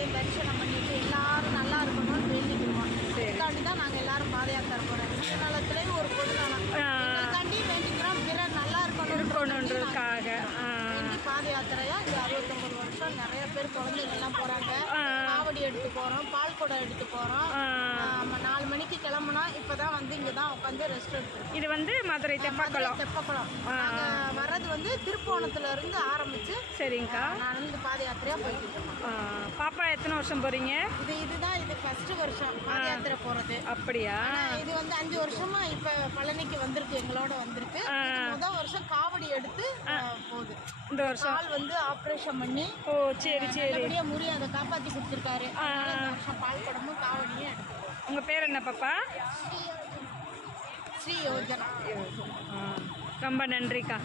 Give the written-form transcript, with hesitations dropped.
எல்லாத்தையும் தரிசனம் பண்ணிட்டு எல்லாரும் நல்லா இருக்கணும்னு வேண்டிக்குவோம். அதுக்காண்டி தான் நாங்கள் எல்லாரும் பாத யாத்திரை போகிறோம். சுயநலத்துலேயும் ஒரு பொதுநலம் எங்களுக்காண்டி வேண்டிக்கிறோம், பிறர் நல்லா இருக்கணுன்றதுக்காக பாத யாத்திரையா இது 69 வருஷம். நிறைய பேர் குழந்தைங்கள்லாம் போகிறாங்க, காவடி எடுத்து போகிறோம், பால் குடம் எடுத்து போகிறோம். நம்ம 4 மணிக்கு கிளம்புனா இப்போ தான் வந்து இங்கே தான் உட்காந்து ரெஸ்ட் எடுத்துருக்கோம். இது வந்து மதுரை தெப்பக்குளம். நாங்கள் வர்றது வந்து திருப்போணத்துலேருந்து ஆரம்பித்து சரிங்கக்கா நடந்து பாத யாத்திரையாக போய்கிட்டு இருக்கோம். பாப்பா எத்தனை வருஷம் போகிறீங்க? இதுதான் இது ஃபர்ஸ்ட் வருஷம் பாத யாத்திரை போகிறது. அப்படியா? இது வந்து 5 வருஷமா இப்போ பழனிக்கு வந்திருக்கு, எங்களோட வந்திருக்கு. முதல் வருஷம் காவடி எடுத்து போகுது. இந்த வருஷம் கால் வந்து ஆப்ரேஷன் பண்ணி சரி நல்லபடியாக முறி அதை காப்பாற்றி கொடுத்துருக்காரு. இந்த வருஷம் பால் குடமும் காவடியும் எடுத்து. உங்கள் பேர் என்ன பாப்பா? ஸ்ரீ யோஜனா. ரொம்ப நன்றிக்கா.